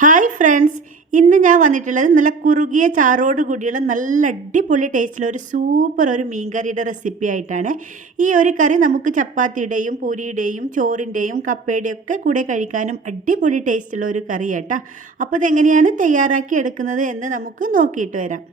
Hi friends, ഇന്ന് ഞാൻ വന്നിട്ടുള്ളത് നല്ല കുറുകിയ ചാറോട് കൂടിയുള്ള നല്ല അടിപൊളി ടേസ്റ്റിലുള്ള ഒരു സൂപ്പർ മീൻ കറിയുടെ റെസിപ്പി ആയിട്ടാണ്. ഈ ഒരു കറി നമുക്ക് ചപ്പാത്തിയുടെയും പൂരിയുടെയും ചോറിൻ്റെയും കപ്പയുടെയും ഒക്കെ കൂടെ കഴിക്കാനും അടിപൊളി ടേസ്റ്റുള്ള ഒരു കറി കേട്ടോ. അപ്പോൾ ഇതെങ്ങനെയാണ് തയ്യാറാക്കി എടുക്കുന്നത് എന്ന് നമുക്ക് നോക്കിയിട്ട് വരാം.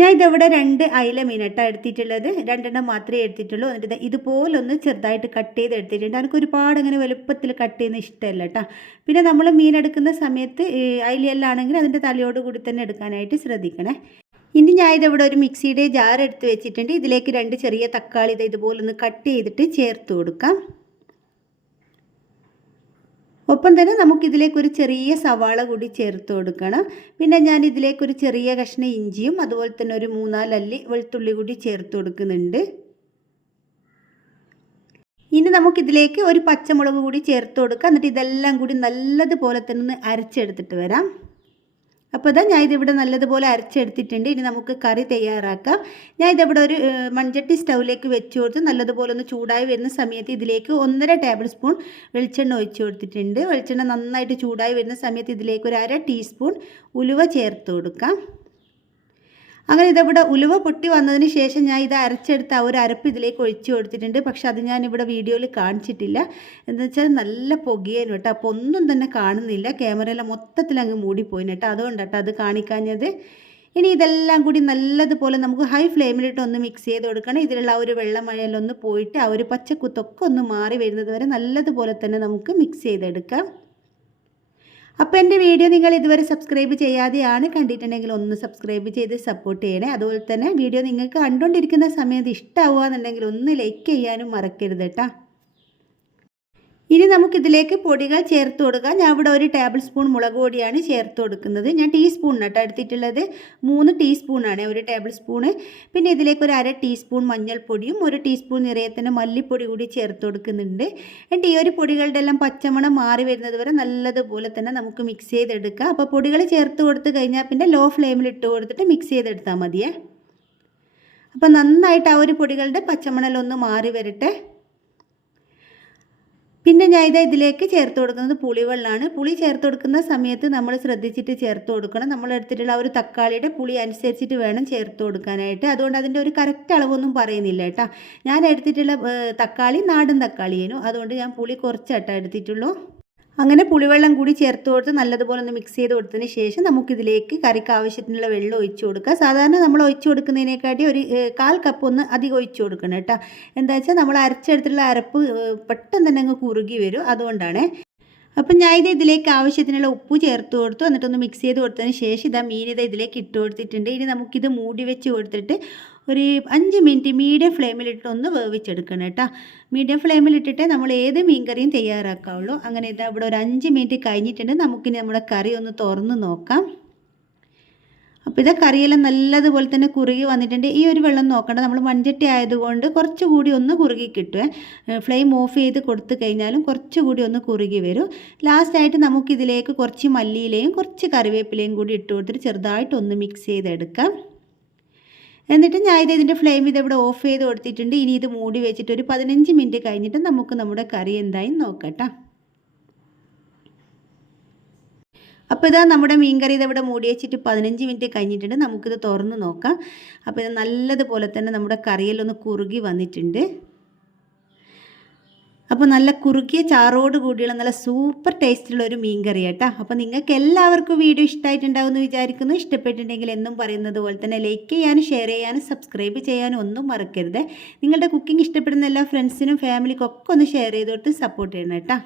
ഞാൻ ഇതവിടെ 2 അയില മീനായിട്ടാണ് എടുത്തിട്ടുള്ളത്. 2 മാത്രമേ എടുത്തിട്ടുള്ളൂ. എന്നിട്ട് ഇതുപോലൊന്ന് ചെറുതായിട്ട് കട്ട് ചെയ്ത് എടുത്തിട്ടുണ്ട്. എനിക്ക് ഒരുപാട് അങ്ങനെ വലുപ്പത്തിൽ കട്ട് ചെയ്യുന്ന ഇഷ്ടമല്ല കേട്ടോ. പിന്നെ നമ്മൾ മീൻ എടുക്കുന്ന സമയത്ത് അയിലയെല്ലാം ആണെങ്കിൽ അതിൻ്റെ തലയോട് കൂടി തന്നെ എടുക്കാനായിട്ട് ശ്രദ്ധിക്കണേ. ഇനി ഞാൻ ഇതവിടെ ഒരു മിക്സിയുടെ ജാർ എടുത്ത് വെച്ചിട്ടുണ്ട്. ഇതിലേക്ക് 2 ചെറിയ തക്കാളി ഇതുപോലൊന്ന് കട്ട് ചെയ്തിട്ട് ചേർത്ത് കൊടുക്കാം. ഒപ്പം തന്നെ നമുക്കിതിലേക്കൊരു ചെറിയ സവാള കൂടി ചേർത്ത് കൊടുക്കണം. പിന്നെ ഞാൻ ഇതിലേക്കൊരു ചെറിയ കഷ്ണം ഇഞ്ചിയും അതുപോലെ തന്നെ ഒരു 3-4 അല്ലി വെളുത്തുള്ളി കൂടി ചേർത്ത് കൊടുക്കുന്നുണ്ട്. ഇനി നമുക്കിതിലേക്ക് ഒരു പച്ചമുളക് കൂടി ചേർത്ത് കൊടുക്കാം. എന്നിട്ട് ഇതെല്ലാം കൂടി നല്ലതുപോലെ തന്നെ ഒന്ന് അരച്ചെടുത്തിട്ട് വരാം. അപ്പോൾ ഞാൻ ഇതിവിടെ നല്ലതുപോലെ അരച്ചെടുത്തിട്ടുണ്ട്. ഇനി നമുക്ക് കറി തയ്യാറാക്കാം. ഞാൻ ഇതിവിടെ ഒരു മൺചട്ടി സ്റ്റൗവിലേക്ക് വെച്ച് കൊടുത്ത് നല്ലതുപോലെ ഒന്ന് ചൂടായി വരുന്ന സമയത്ത് ഇതിലേക്ക് 1.5 ടേബിൾ സ്പൂൺ വെളിച്ചെണ്ണ ഒഴിച്ച് കൊടുത്തിട്ടുണ്ട്. വെളിച്ചെണ്ണ നന്നായിട്ട് ചൂടായി വരുന്ന സമയത്ത് ഇതിലേക്ക് ഒരു 1/2 ടീസ്പൂൺ ഉലുവ ചേർത്ത് കൊടുക്കാം. അങ്ങനെ ഇതിവിടെ ഉലുവ പൊട്ടി വന്നതിന് ശേഷം ഞാൻ ഇത് അരച്ചെടുത്ത ആ ഒരു അരപ്പ് ഇതിലേക്ക് ഒഴിച്ച് കൊടുത്തിട്ടുണ്ട്. പക്ഷെ അത് ഞാനിവിടെ വീഡിയോയിൽ കാണിച്ചിട്ടില്ല. എന്ന് വെച്ചാൽ നല്ല പുകയേനു കേട്ടോ. അപ്പോൾ ഒന്നും തന്നെ കാണുന്നില്ല. ക്യാമറയെല്ലാം മൊത്തത്തിൽ അങ്ങ് മൂടിപ്പോയിന് കേട്ടോ. അതുകൊണ്ടാട്ടോ അത് കാണിക്കാഞ്ഞത്. ഇനി ഇതെല്ലാം കൂടി നല്ലതുപോലെ നമുക്ക് ഹൈ ഫ്ലെയിമിലിട്ട് ഒന്ന് മിക്സ് ചെയ്ത് കൊടുക്കണം. ഇതിലുള്ള ആ ഒരു വെള്ളമഴയെല്ലാം ഒന്ന് പോയിട്ട് ആ ഒരു പച്ചക്കുത്തൊക്കെ ഒന്ന് മാറി വരുന്നത് വരെ നല്ലതുപോലെ തന്നെ നമുക്ക് മിക്സ് ചെയ്തെടുക്കാം. അപ്പോൾ എൻ്റെ വീഡിയോ നിങ്ങൾ ഇതുവരെ സബ്സ്ക്രൈബ് ചെയ്യാതെയാണ് കണ്ടിട്ടുണ്ടെങ്കിൽ ഒന്ന് സബ്സ്ക്രൈബ് ചെയ്ത് സപ്പോർട്ട് ചെയ്യണേ. അതുപോലെ തന്നെ വീഡിയോ നിങ്ങൾക്ക് കണ്ടുകൊണ്ടിരിക്കുന്ന സമയത്ത് ഇഷ്ടമാവുകയെന്നുണ്ടെങ്കിൽ ഒന്ന് ലൈക്ക് ചെയ്യാനും മറക്കരുത് കേട്ടോ. ഇനി നമുക്കിതിലേക്ക് പൊടികൾ ചേർത്ത് കൊടുക്കാം. ഞാൻ ഇവിടെ ഒരു ടേബിൾ സ്പൂൺ മുളക് പൊടിയാണ് ചേർത്ത് കൊടുക്കുന്നത്. ഞാൻ ടീസ്പൂണിനാട്ടോ എടുത്തിട്ടുള്ളത്. 3 ടീസ്പൂണാണ് ഒരു ടേബിൾ സ്പൂണ്. പിന്നെ ഇതിലേക്ക് ഒരു 1/2 ടീസ്പൂൺ മഞ്ഞൾപ്പൊടിയും 1 ടീസ്പൂൺ നിറയെ മല്ലിപ്പൊടി കൂടി ചേർത്ത് കൊടുക്കുന്നുണ്ട്. എന്നിട്ട് ഈ ഒരു പൊടികളുടെ എല്ലാം പച്ചമണം മാറി വരുന്നത് വരെ നല്ലതുപോലെ തന്നെ നമുക്ക് മിക്സ് ചെയ്തെടുക്കാം. അപ്പോൾ പൊടികൾ ചേർത്ത് കൊടുത്ത് കഴിഞ്ഞാൽ പിന്നെ ലോ ഫ്ലെയിമിൽ ഇട്ട് കൊടുത്തിട്ട് മിക്സ് ചെയ്തെടുത്താൽ മതിയേ. അപ്പോൾ നന്നായിട്ട് ആ ഒരു പൊടികളുടെ പച്ചമണലൊന്ന് മാറി വരട്ടെ. പിന്നെ ഞാൻ ഇതിലേക്ക് ചേർത്ത് കൊടുക്കുന്നത് പുളിവെള്ളമാണ്. പുളി ചേർത്ത് കൊടുക്കുന്ന സമയത്ത് നമ്മൾ ശ്രദ്ധിച്ചിട്ട് ചേർത്ത് കൊടുക്കണം. നമ്മൾ എടുത്തിട്ടുള്ള ആ ഒരു തക്കാളിയുടെ പുളി അനുസരിച്ചിട്ട് വേണം ചേർത്ത് കൊടുക്കാനായിട്ട്. അതുകൊണ്ട് അതിൻ്റെ ഒരു കറക്റ്റ് അളവൊന്നും പറയുന്നില്ല കേട്ടോ. ഞാൻ എടുത്തിട്ടുള്ള തക്കാളി നാടൻ തക്കാളിയേനു. അതുകൊണ്ട് ഞാൻ പുളി കുറച്ചായിട്ടാണ് എടുത്തിട്ടുള്ളൂ. അങ്ങനെ പുളിവെള്ളം കൂടി ചേർത്ത് കൊടുത്ത് നല്ലതുപോലെ ഒന്ന് മിക്സ് ചെയ്ത് കൊടുത്തതിന് ശേഷം നമുക്കിതിലേക്ക് കറിക്ക് ആവശ്യത്തിനുള്ള വെള്ളം ഒഴിച്ചു കൊടുക്കുക. സാധാരണ നമ്മൾ ഒഴിച്ചു കൊടുക്കുന്നതിനേക്കാട്ടി ഒരു 1/4 കപ്പ് ഒന്ന് അധികം ഒഴിച്ചു കൊടുക്കണം കേട്ടോ. എന്താ വെച്ചാൽ നമ്മൾ അരച്ചെടുത്തിട്ടുള്ള അരപ്പ് പെട്ടെന്ന് തന്നെ അങ്ങ് കുറുകി വരും. അതുകൊണ്ടാണ്. അപ്പം ഞാൻ ഇതിലേക്ക് ആവശ്യത്തിനുള്ള ഉപ്പ് ചേർത്ത് കൊടുത്തു. എന്നിട്ടൊന്ന് മിക്സ് ചെയ്ത് കൊടുത്തതിന് ശേഷം മീൻ ഇതിലേക്ക് ഇട്ട് കൊടുത്തിട്ടുണ്ട്. ഇനി നമുക്കിത് മൂടി വെച്ച് കൊടുത്തിട്ട് ഒരു 5 മിനിറ്റ് മീഡിയം ഫ്ലെയിമിലിട്ട് ഒന്ന് വേവിച്ചെടുക്കണം കേട്ടോ. മീഡിയം ഫ്ലെയിമിലിട്ടിട്ട് നമ്മൾ ഏത് മീൻ കറിയും തയ്യാറാക്കാവുള്ളൂ. അങ്ങനെ ഇവിടെ ഒരു 5 മിനിറ്റ് കഴിഞ്ഞിട്ടുണ്ട്. നമുക്കിനി നമ്മുടെ കറി ഒന്ന് തുറന്ന് നോക്കാം. അപ്പോൾ കറിയെല്ലാം നല്ലതുപോലെ തന്നെ കുറുകി വന്നിട്ടുണ്ട്. ഈ ഒരു വെള്ളം നോക്കണ്ട, നമ്മൾ മൺചട്ടി ആയതുകൊണ്ട് കുറച്ചുകൂടി ഒന്ന് കുറുകി കിട്ടുമേ. ഫ്ലെയിം ഓഫ് ചെയ്ത് കൊടുത്തു കഴിഞ്ഞാലും കുറച്ചുകൂടി ഒന്ന് കുറുകി വരും. ലാസ്റ്റായിട്ട് നമുക്കിതിലേക്ക് കുറച്ച് മല്ലിയിലയും കുറച്ച് കറിവേപ്പിലയും കൂടി ഇട്ട് കൊടുത്തിട്ട് ചെറുതായിട്ടൊന്ന് മിക്സ് ചെയ്തെടുക്കാം. എന്നിട്ട് ഞാൻ ഇതിൻ്റെ ഫ്ലെയിം ഇവിടെ ഓഫ് ചെയ്ത് കൊടുത്തിട്ടുണ്ട്. ഇനി ഇത് മൂടി വെച്ചിട്ട് ഒരു 15 മിനിറ്റ് കഴിഞ്ഞിട്ട് നമുക്ക് നമ്മുടെ കറി എന്തായി നോക്കട്ടോ. അപ്പോൾ നമ്മുടെ മീൻ കറി ഇവിടെ മൂടി വെച്ചിട്ട് 15 മിനിറ്റ് കഴിഞ്ഞിട്ടുണ്ട്. നമുക്കിത് തുറന്ന് നോക്കാം. അപ്പോൾ ഇത് നല്ലതുപോലെ തന്നെ നമ്മുടെ കറിയിലൊന്ന് കുറുകി വന്നിട്ടുണ്ട്. അപ്പോൾ നല്ല കുറുകിയ ചാറോട് കൂടിയുള്ള നല്ല സൂപ്പർ ടേസ്റ്റുള്ള ഒരു മീൻ കറി കേട്ടോ. അപ്പോൾ നിങ്ങൾക്ക് എല്ലാവർക്കും വീഡിയോ ഇഷ്ടമായിട്ടുണ്ടാവുമെന്ന് വിചാരിക്കുന്നു. ഇഷ്ടപ്പെട്ടിട്ടുണ്ടെങ്കിൽ എന്നും പറയുന്നത് പോലെ തന്നെ ലൈക്ക് ചെയ്യാനും ഷെയർ ചെയ്യാനും സബ്സ്ക്രൈബ് ചെയ്യാനും ഒന്നും മറക്കരുത്. നിങ്ങളുടെ കുക്കിംഗ് ഇഷ്ടപ്പെടുന്ന എല്ലാ ഫ്രണ്ട്സിനും ഫാമിലിക്കും ഒക്കെ ഒന്ന് ഷെയർ ചെയ്ത് കൊടുത്ത് സപ്പോർട്ട് ചെയ്യണം കേട്ടോ.